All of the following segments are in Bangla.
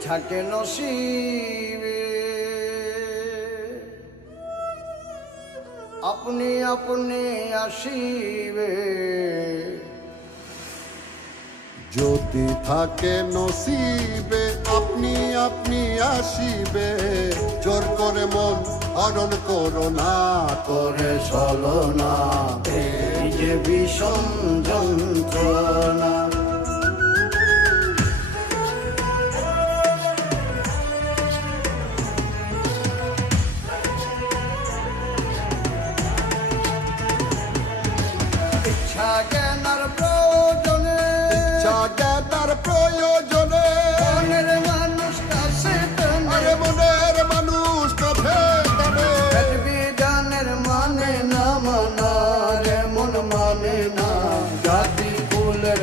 থাকে নসিবে। আপনি আপনি আসিবে। যদি থাকে নসিবে আপনি আপনি আসিবে। জোর করে মন হরণ করো না করে চলনা এই যে বিষম যন্ত্রণা। মানে না জাতি কুলের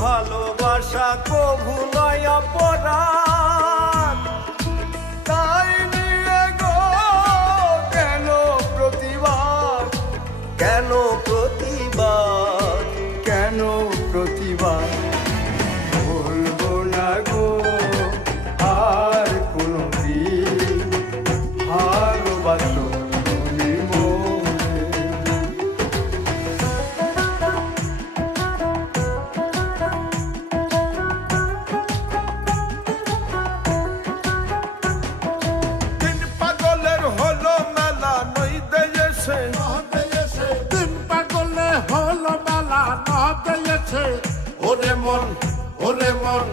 ভালোবাসা কভু নয় অপরাধ। তাই কেন প্রতিবাদ? কেন দিয়েছে ওরে মন ওরে মন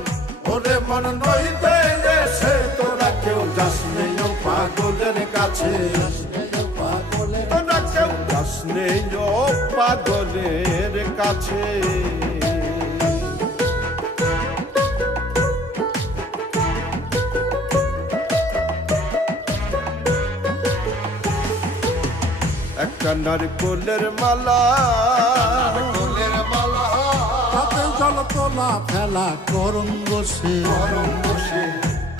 ওরে মন নই দিয়েছে তোরা কেউ যাস নেই পাগলের কাছে। তোরা কেউ যাস নেই পাগলের কাছে। একটা নারকোলের মালা। তোলা ফেলা করুন বসে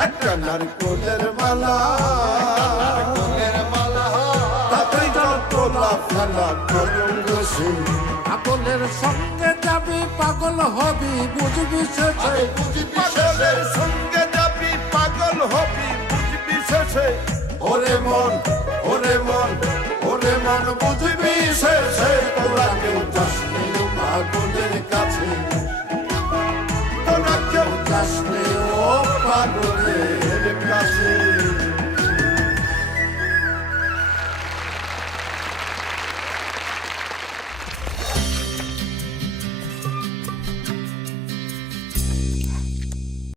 একটা নারকোলের মালা। তাতে তোলা ফেলা করুন বসে পাগলের সঙ্গে যাবি পাগল হবি বুঝবি শেষে। পাগলের সঙ্গে যাবি পাগল হবি বুঝবি শেষে। ওরে মন ওরে মন ওরে মন বুঝবি